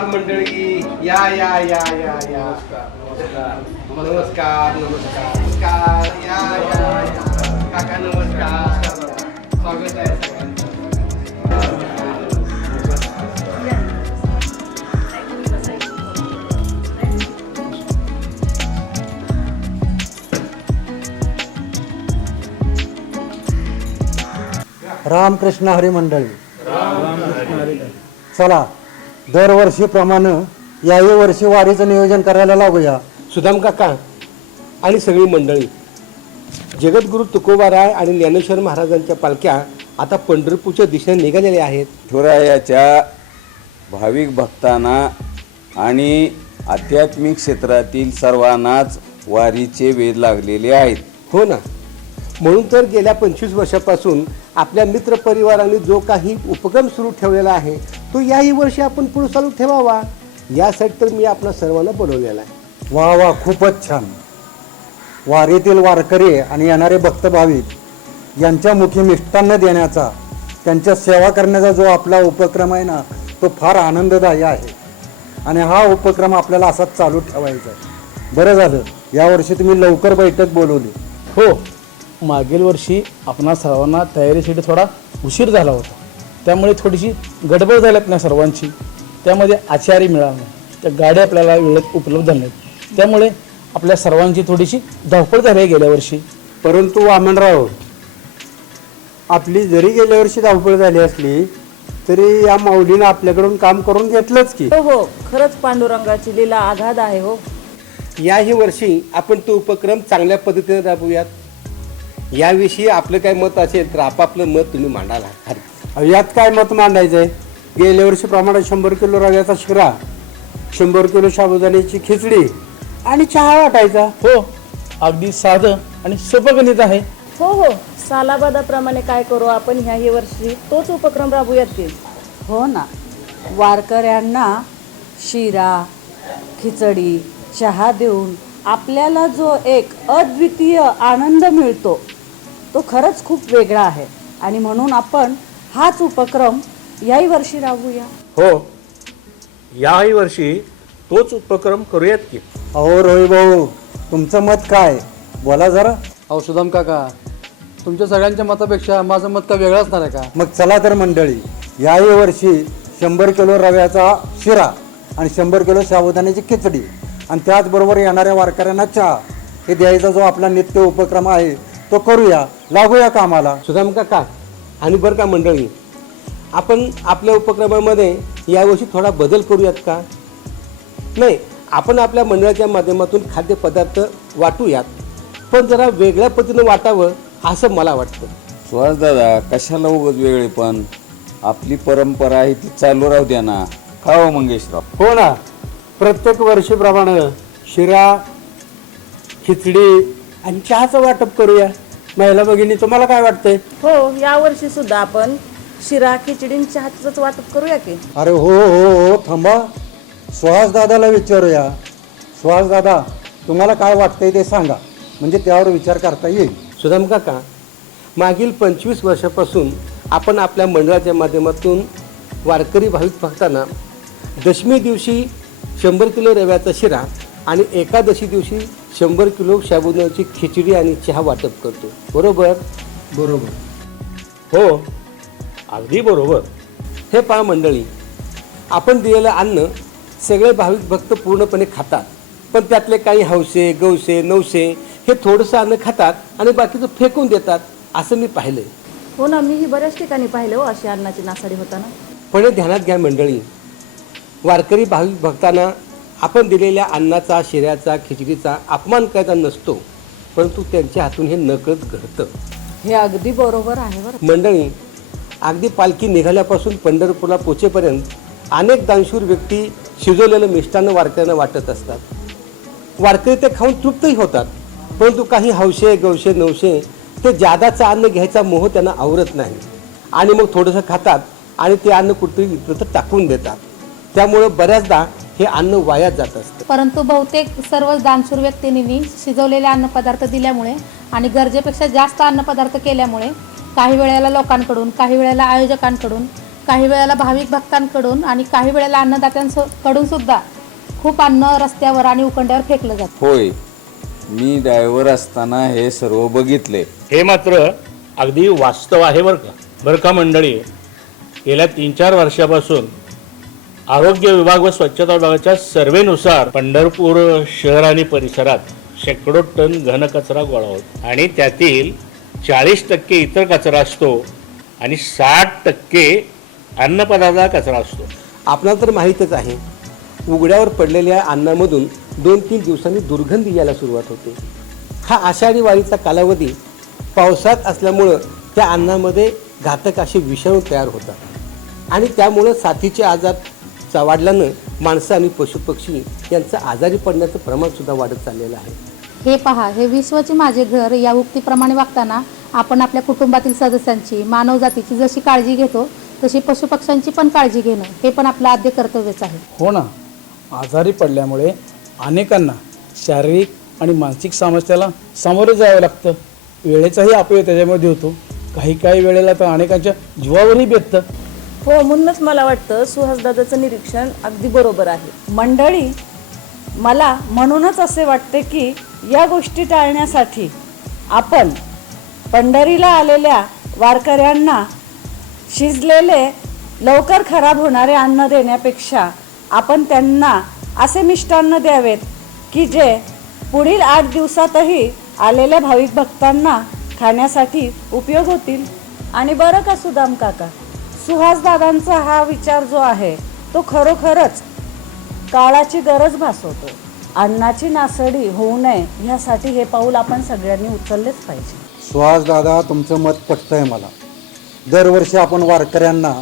नमस्कार मंडळी या या या या या नमस्कार नमस्कार नमस्कार या या या काका नमस्कार स्वागत आहे सगळ्यांचं रामकृष्ण हरी मंडळी चला दरवर्षीप्रमाणे याही वर्षी वारीचं नियोजन करायला लागूया. सुदाम काका आणि सगळी मंडळी. जगद्गुरु तुकोबाराय आणि ज्ञानेश्वर महाराजांच्या पालख्या आता पंढरपूरच्या दिशेने निघालेल्या आहेत. विठुरायाच्या भाविक भक्तांना आणि आध्यात्मिक क्षेत्रातील सर्वांनाच वारीचे वेध लागलेले आहेत. हो ना. म्हणून तर गेल्या पंचवीस वर्षापासून आपल्या मित्र परिवाराने जो काही उपक्रम सुरू ठेवलेला आहे तो याही वर्षी आपण पुढे चालू ठेवावा. यासाठी तर मी आपल्या सर्वांना बोलवलेला आहे. वा वा खूपच छान. वारीतील वारकरी आणि येणारे भक्त भाविक यांच्या मुखी मिष्टान्न देण्याचा त्यांच्या सेवा करण्याचा जो आपला उपक्रम आहे ना तो फार आनंददायी आहे. आणि हा उपक्रम आपल्याला असाच चालू ठेवायचा आहे. बरं झालं यावर्षी तुम्ही लवकर बैठक बोलवली. हो मागील वर्षी आपणा सर्वांना तयारीसाठी थोडा उशीर झाला होता. त्यामुळे थोडीशी गडबड झाल्यात ना सर्वांची. त्यामध्ये आचारी मिळाला नाही. त्या गाड्या आपल्याला वेळेत उपलब्ध झाल्या नाहीत. त्यामुळे आपल्या सर्वांची थोडीशी धावपळ झाली आहे गेल्या वर्षी. परंतु वामनराव आपली जरी गेल्या वर्षी धावपळ झाली असली तरी या माऊलीनं आपल्याकडून काम करून घेतलंच की. हो हो. खरंच पांडुरंगाची लीला आघाद आहे हो. याही वर्षी आपण तो उपक्रम चांगल्या पद्धतीने राबवूयात. याविषयी आपलं काय मत असेल तर आपापलं मत तुम्ही मांडायला हरकत यात काय मत मांडायचंय? गेल्या वर्षीप्रमाणे शंभर किलो रव्याचा शिरा शंभर किलो साबुदाण्याची खिचडी आणि चहा वाटायचा. हो अगदी साधं आणि सोपं गणित आहे. हो हो. सालाबादाप्रमाणे काय करू आपण ह्याही वर्षी? तोच उपक्रम राबूयात की. हो ना. वारकऱ्यांना शिरा खिचडी चहा देऊन आपल्याला जो एक अद्वितीय आनंद मिळतो तो खरंच खूप वेगळा आहे. आणि म्हणून आपण हाच उपक्रम याही वर्षी राबूया. हो याही वर्षी तोच उपक्रम करूयात की. अहो रोही भाऊ तुमचं मत काय? बोला जरा. अहो सुदाम काका तुमच्या सगळ्यांच्या मतापेक्षा माझं मत का वेगळं असणार आहे का? मग चला तर मंडळी याही वर्षी शंभर किलो रव्याचा शिरा आणि शंभर किलो साबुदाण्याची खिचडी आणि त्याचबरोबर येणाऱ्या वारकऱ्यांना चहा हे द्यायचा जो आपला नित्य उपक्रम आहे तो करूया. लागूया कामाला. सुदाम काका आणि बरं का मंडळी आपण आपल्या उपक्रमामध्ये यावर्षी थोडा बदल करूयात का? नाही आपण आपल्या मंडळाच्या माध्यमातून खाद्यपदार्थ वाटूयात पण जरा वेगळ्या पद्धतीनं वाटावं असं मला वाटतं. सुहास दादा कशाला उगत वेगळे पण? आपली परंपरा आहे ती चालू राहू द्या ना. का हो मंगेशराव. हो ना. प्रत्येक वर्षीप्रमाणे शिरा खिचडी आणि चहाचं वाटप करूया. महिला भगिनी तुम्हाला काय वाटतंय? हो या वर्षी सुद्धा आपण शिरा खिचडी आणि चहाचंच वाटप करूया की? अरे हो हो हो थांबा. सुहास दादाला विचारूया. सुहास दादा तुम्हाला काय वाटतंय ते सांगा. म्हणजे त्यावर विचार करता येईल. सुदाम काका मागील पंचवीस वर्षापासून आपण आपल्या मंडळाच्या माध्यमातून वारकरी भाविक भक्तांना दशमी दिवशी शंभर किलो रव्याचा शिरा आणि एकादशी दिवशी शंभर किलो साबुदाण्याची खिचडी आणि चहा वाटप करतो. बरोबर? बरोबर. हो. अगदी बरोबर. हे पहा मंडळी आपण दिलेलं अन्न सगळे भाविक भक्त पूर्णपणे खातात पण त्यातले काही हौसे गवसे नवसे हे थोडंसं अन्न खातात आणि बाकीचं फेकून देतात असं मी पाहिलंय. हो ना मीही बऱ्याच ठिकाणी पाहिले हो अशी अन्नाची नासाडी होताना. पण हे ध्यानात घ्या मंडळी वारकरी भाविक भक्तांना आपण दिलेल्या अन्नाचा शिऱ्याचा खिचडीचा अपमान करायचा नसतो परंतु त्यांच्या हातून हे नकळत घडतं. हे अगदी बरोबर आहे बरं मंडळी अगदी पालखी निघाल्यापासून पंढरपूरला पोचेपर्यंत अनेक दानशूर व्यक्ती शिजवलेलं मिष्टान्न वारकऱ्यांना वाटत असतात. वारकरी ते खाऊन तृप्तही होतात परंतु काही हौशे गवशे नवशे ते जादाचं अन्न घ्यायचा मोह त्यांना आवरत नाही. आणि मग थोडंसं खातात आणि ते अन्न कुठेतरी इतरत्र टाकून देतात. त्यामुळं बऱ्याचदा हे अन्न वाया जात असतं. परंतु बहुतेक सर्व दानशूर व्यक्तींनी शिजवलेले अन्नपदार्थ दिल्यामुळे आणि गरजेपेक्षा जास्त अन्नपदार्थ केल्यामुळे काही वेळेला लोकांकडून काही वेळेला आयोजकांकडून काही वेळेला भाविक भक्तांकडून आणि काही वेळेला अन्नदात्यांकडून सुद्धा खूप अन्न रस्त्यावर आणि उकंड्यावर फेकलं जातं. होय. मी ड्रायव्हर असताना हे सर्व बघितले. हे मात्र अगदी वास्तव आहे बरं का. बरं का मंडळी गेल्या तीन चार वर्षापासून आरोग्य विभाग व स्वच्छता विभागाच्या सर्वेनुसार पंढरपूर शहर आणि परिसरात शेकडो टन घनकचरा गोळा होतो. आणि त्यातील चाळीस टक्के इतर कचरा असतो आणि साठ टक्के अन्नपदार्थ कचरा असतो. आपणाला तर माहीतच आहे उघड्यावर पडलेल्या अन्नामधून दोन तीन दिवसांनी दुर्गंधी यायला सुरुवात होते. हा आषाढी वारीचा कालावधी पावसात असल्यामुळं त्या अन्नामध्ये घातक असे विषाणू तयार होतात. आणि त्यामुळं साथीचे आजार चा- वाढल्यानं माणसं आणि पशुपक्षी यांचं आजारी पडण्याचं प्रमाणसुद्धा वाढत चाललेलं आहे. हे पहा हे विश्वचे माझे घर या उक्तीप्रमाणे वागताना आपण आपल्या कुटुंबातील सदस्यांची मानवजातीची जशी काळजी घेतो तशी पशुपक्ष्यांची पण काळजी घेणं हे पण आपलं आद्य कर्तव्यच आहे. हो ना. आजारी पडल्यामुळे अनेकांना शारीरिक आणि मानसिक समस्याला सामोरे जावं लागतं. वेळेचाही अपयोग त्याच्यामध्ये होतो. काही काही वेळेला तर अनेकांच्या जीवावरही बेततं. हो म्हणूनच मला वाटतं सुहासदादाचं निरीक्षण अगदी बरोबर आहे. मंडळी मला म्हणूनच असे वाटते की या गोष्टी टाळण्यासाठी आपण पंढरीला आलेल्या वारकऱ्यांना शिजलेले लवकर खराब होणारे अन्न देण्यापेक्षा आपण त्यांना असे मिष्टान्न द्यावेत की जे पुढील आठ दिवसातही आलेल्या भाविक भक्तांना खाण्यासाठी उपयोग होतील. आणि बरं का सुदाम काका? सुहासदादांचा हा विचार जो आहे तो खरोखरच काळाची गरज भासवतो. अन्नाची नासडी होऊ नये ह्यासाठी हे पाऊल आपण सगळ्यांनी उचललेच पाहिजे. सुहास दादा तुमचं मत पटतंय मला. दरवर्षी आपण वारकऱ्यांना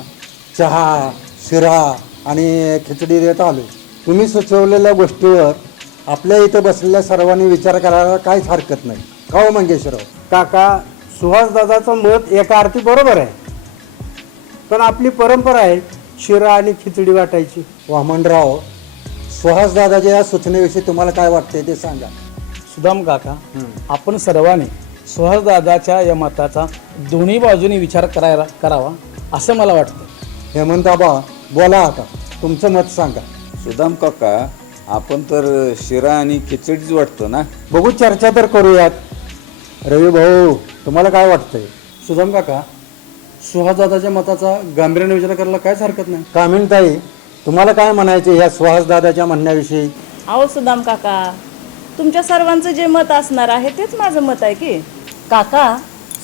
चहा शिरा आणि खिचडी देत आलो. तुम्ही सुचवलेल्या गोष्टीवर आपल्या इथं बसलेल्या सर्वांनी विचार करायला काहीच हरकत नाही. का हो मंगेशराव? काका सुहासदादाचं मत एका अर्थी बरोबर आहे. पण आपली परंपरा आहे शिरा आणि खिचडी वाटायची. वामनराव सुहास दादाच्या या सूचनेविषयी तुम्हाला काय वाटतंय ते सांगा. सुदाम काका आपण सर्वांनी सुहासदादाच्या या मताचा दोन्ही बाजूनी विचार करायला करावा असं मला वाटतं. हेमंताबा बोला आता तुमचं मत सांगा. सुदाम काका आपण तर शिरा आणि खिचडीच वाटतो ना? बघू चर्चा तर करूयात. रवी भाऊ तुम्हाला काय वाटतंय? सुदाम काका सुहासदादाच्या मताचा गांभीर्याने विचार करायला काहीच हरकत नाही. कामिनताई तुम्हाला काय म्हणायचे ह्या सुहास दादाच्या म्हणण्याविषयी? अहो सुदाम काका तुमच्या सर्वांचं जे मत असणार आहे तेच माझं मत आहे की? काका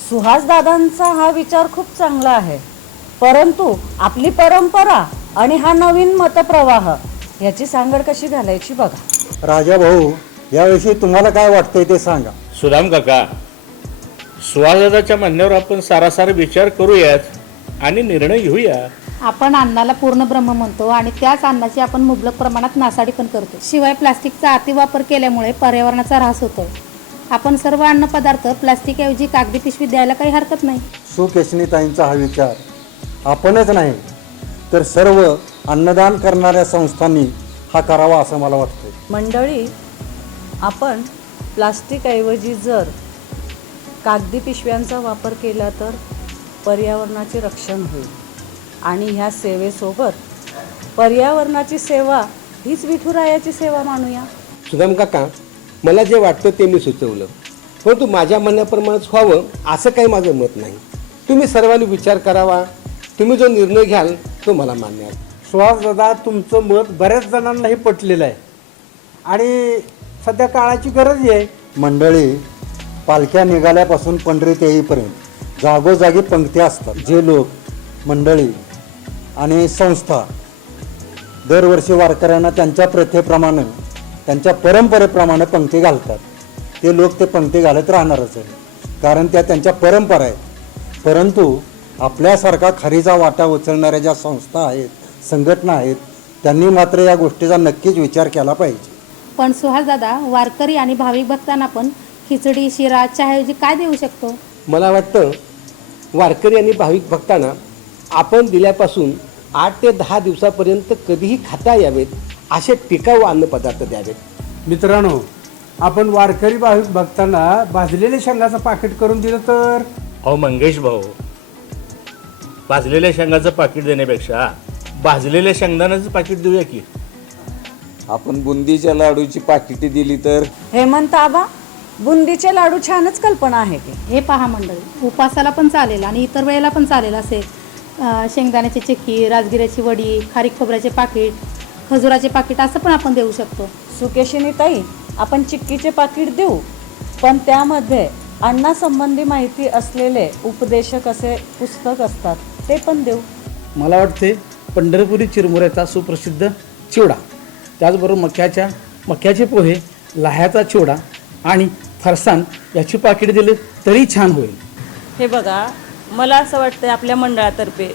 सुहासदादांचा हा विचार खूप चांगला आहे. परंतु आपली परंपरा आणि हा नवीन मतप्रवाह याची सांगड कशी घालायची बघा. राजा भाऊ याविषयी तुम्हाला काय वाटतंय ते सांगा. सुदाम काका सुहासदादाच्या म्हणण्यावर आपण सारासार विचार करूयात आणि निर्णय घेऊया. आपण अन्नाला पूर्ण ब्रह्म म्हणतो आणि त्याच अन्नाची आपण मुबलक प्रमाणात नासाडी पण करतो. शिवाय प्लास्टिकचा अतिवापर केल्यामुळे पर्यावरणाचा ऱ्हास होतोय. आपण सर्व अन्नपदार्थ प्लास्टिकऐवजी कागदी पिशवी द्यायला काही हरकत नाही. सुकेशनीताईंचा हा विचार आपणच नाही तर सर्व अन्नदान करणाऱ्या संस्थांनी हा करावा असं मला वाटतं मंडळी आपण प्लास्टिकऐवजी जर कागदी पिशव्यांचा वापर केला तर पर्यावरणाचे रक्षण होईल. आणि ह्या सेवेसोबत पर्यावरणाची सेवा हीच विठुरायाची सेवा मानूया. सुदाम काका मला जे वाटतं ते मी सुचवलं. परंतु माझ्या म्हणण्याप्रमाणेच व्हावं असं काही माझं मत नाही. तुम्ही सर्वांनी विचार करावा. तुम्ही जो निर्णय घ्याल तो मला मान्य आहे. सुहास दादा तुमचं मत बऱ्याच जणांनाही पटलेलं आहे. आणि सध्या काळाची गरज आहे. मंडळी पालख्या निघाल्यापासून पंढरीत येईपर्यंत जागोजागी पंक्त्या असतात. जे लोक मंडळी आणि संस्था दरवर्षी वारकऱ्यांना त्यांच्या प्रथेप्रमाणे त्यांच्या परंपरेप्रमाणे पंक्ती घालतात. ते लोक ते पंक्ती घालत राहणारच आहे कारण त्या त्यांच्या परंपरा आहेत. परंतु आपल्यासारखा खरीचा वाटा उचलणाऱ्या ज्या संस्था आहेत संघटना आहेत त्यांनी मात्र या गोष्टीचा नक्कीच विचार केला पाहिजे. पण सुहासदादा वारकरी आणि भाविक भक्तांना पण खिचडी शिरा चहाऐवजी काय देऊ शकतो? मला वाटतं वारकरी आणि भाविक भक्तांना आपण दिल्यापासून आठ ते दहा दिवसापर्यंत कधीही खाता यावेत असे टिकाऊ अन्नपदार्थ द्यावेत. मित्रांनो आपण वारकरी भाविक भक्तांना भाजलेल्या शेंगाचं पाकिट करून दिलं तर? अहो मंगेश भाऊ भाजलेल्या शेंगाचं पाकिट देण्यापेक्षा भाजलेल्या शेंगदाण्याचं पाकिट देऊया की? आपण बुंदीच्या लाडूची पाकिटे दिली तर? हेमंत आबा बुंदीचे लाडू छानच कल्पना आहे की हे पहा मंडळी उपासाला पण चालेल आणि इतर वेळेला पण चालेल असे शेंगदाण्याची चिक्की राजगिऱ्याची वडी खारीक खोबऱ्याचे पाकिट खजुराचे पाकिट असं पण आपण देऊ शकतो. सुकेशिनी ताई आपण चिक्कीचे पाकिट देऊ. पण त्यामध्ये अन्नासंबंधी माहिती असलेले उपदेशक असे पुस्तक असतात ते पण देऊ. मला वाटते पंढरपुरी चिरमुऱ्याचा सुप्रसिद्ध चिवडा त्याचबरोबर मक्याच्या मक्याचे पोहे लाह्याचा चिवडा आणि फरसाण याची पाकिट दिले तरी छान होईल. हे बघा मला असं वाटतं आपल्या मंडळातर्फे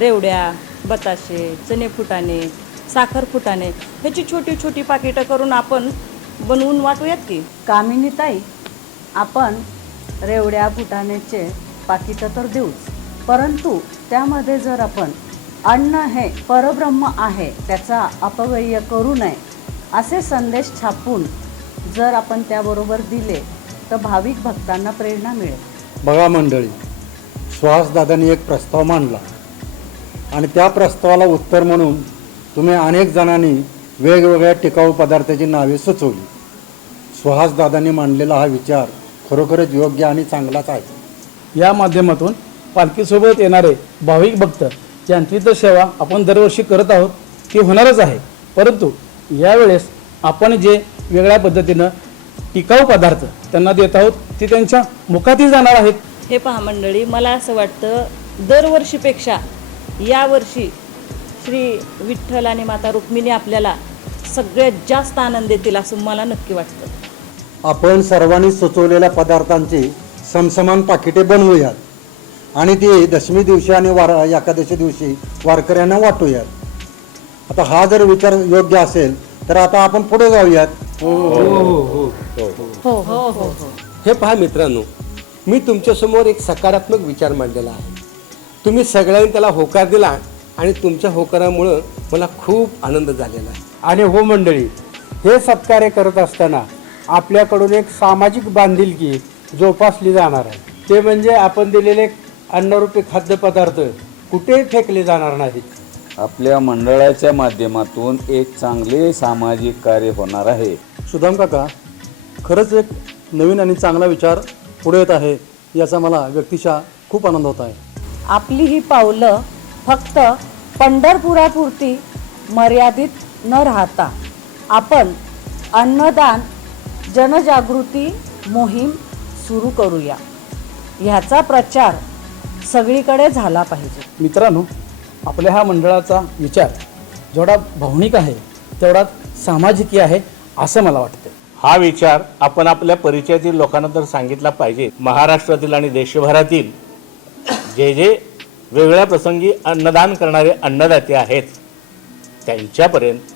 रेवड्या बताशे चणे फुटाणे साखर फुटाणे ह्याची छोटी छोटी पाकिटं करून आपण बनवून वाटूयात की? कामिनी ताई आपण रेवड्या फुटाण्याचे पाकिटं तर देऊच परंतु त्यामध्ये जर आपण अन्न हे परब्रह्म आहे त्याचा अपव्यय करू नये असे संदेश छापून जर आपण त्याबरोबर दिले तर भाविक भक्तांना प्रेरणा मिळेल. बघा मंडळी सुहासदादांनी एक प्रस्ताव मांडला. आणि त्या प्रस्तावाला उत्तर म्हणून तुम्ही अनेक जणांनी वेगवेगळ्या टिकाऊ पदार्थाची नावे सुचवली. सुहासदादांनी मांडलेला हा विचार खरोखरच योग्य आणि चांगलाच आहे. या माध्यमातून पालखीसोबत येणारे भाविक भक्त यांची तर सेवा आपण दरवर्षी करत आहोत ती होणारच आहे. परंतु यावेळेस आपण जे वेगळ्या पद्धतीनं टिकाऊ पदार्थ त्यांना देत आहोत. ते त्यांच्या मुखातही जाणार आहेत. हे पहा मंडळी मला असं वाटतं दरवर्षीपेक्षा यावर्षी श्री विठ्ठल आणि माता रुक्मिणी आपल्याला सगळ्यात जास्त आनंद देतील असं मला नक्की वाटतं. आपण सर्वांनी सुचवलेल्या पदार्थांची समसमान पाकिटे बनवूयात. आणि ती दशमी दिवशी आणि वार एकादशी दिवशी वारकऱ्यांना वाटूयात. आता हा जर विचार योग्य असेल तर आता आपण पुढे जाऊयात. हे पहा मित्रांनो मी तुमच्यासमोर एक सकारात्मक विचार मांडलेला आहे. तुम्ही सगळ्यांनी त्याला होकार दिला आणि तुमच्या होकारामुळं मला खूप आनंद झालेला आहे. आणि हो मंडळी हे सत्कार्य करत असताना आपल्याकडून एक सामाजिक बांधिलकी जोपासली जाणार आहे. ते म्हणजे आपण दिलेले अन्नरूपी खाद्यपदार्थ कुठेही फेकले जाणार नाहीत आपल्या मंडळाच्या माध्यमातून एक चांगले सामाजिक कार्य होणार आहे. सुदाम काका खरंच एक नवीन आणि चांगला विचार पुढे येत आहे याचा मला व्यक्तिशः खूप आनंद होत आहे. आपली ही पावलं फक्त पंढरपुरापुरती मर्यादित न राहता. आपण अन्नदान जनजागृती मोहीम सुरू करूया. ह्याचा प्रचार सगळीकडे झाला पाहिजे. मित्रांनो आपल्या ह्या मंडळाचा विचार जेवढा भावनिक आहे तेवढाच सामाजिकी आहे. असं मला वाटतं हा विचार आपण आपल्या परिचयातील लोकांना तर सांगितला पाहिजे. महाराष्ट्रातील आणि देशभरातील जे जे वेगळ्या प्रसंगी अन्नदान करणारे अन्नदाते आहेत त्यांच्यापर्यंत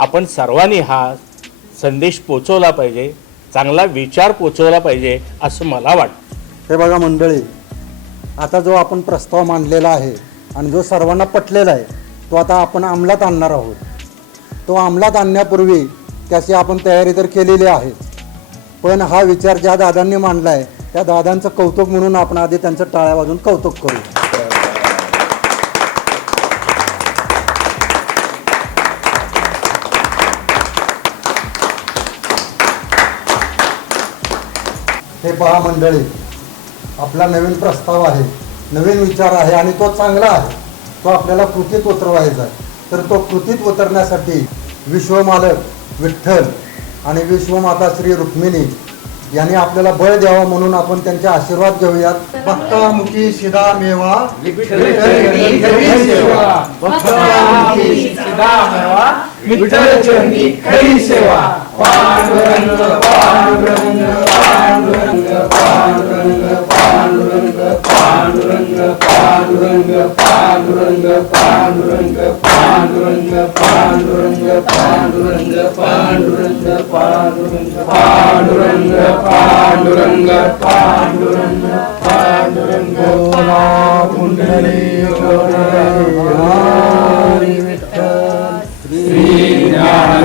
आपण सर्वांनी हा संदेश पोचवला पाहिजे चांगला विचार पोचवला पाहिजे असं मला वाटतं. हे बघा मंडळी आता जो आपण प्रस्ताव मांडलेला आहे आणि जो सर्वांना पटलेला आहे तो आता आपण अंमलात आणणार आहोत. तो अंमलात आणण्यापूर्वी त्याची आपण तयारी तर केलेली आहे. पण हा विचार ज्या दादांनी मांडला आहे त्या दादांचं कौतुक म्हणून आपण आधी त्यांचं टाळ्या वाजून कौतुक करू. हे पहा मंडळी आपला नवीन प्रस्ताव आहे नवीन विचार आहे आणि तो चांगला आहे. तो आपल्याला कृतीत उतरवायचा आहे. तर तो कृतीत उतरण्यासाठी विश्वमालक विठ्ठल आणि विश्वमाता श्री रुक्मिणी यांनी आपल्याला बळ द्यावा म्हणून आपण त्यांचे आशीर्वाद घेऊयात. भक्तामुखी शिदा मेवा பாண்டுரங்க பாண்டுரங்க பாண்டுரங்க பாண்டுரங்க பாண்டுரங்க பாண்டுரங்க பாண்டுரங்க பாண்டுரங்க பாண்டுரங்க பாண்டுரங்க பாண்டுரங்க பாண்டுரங்க பாண்டுரங்க பாண்டுரங்க பாண்டுரங்க குண்டலி ஸ்ரீ ஞான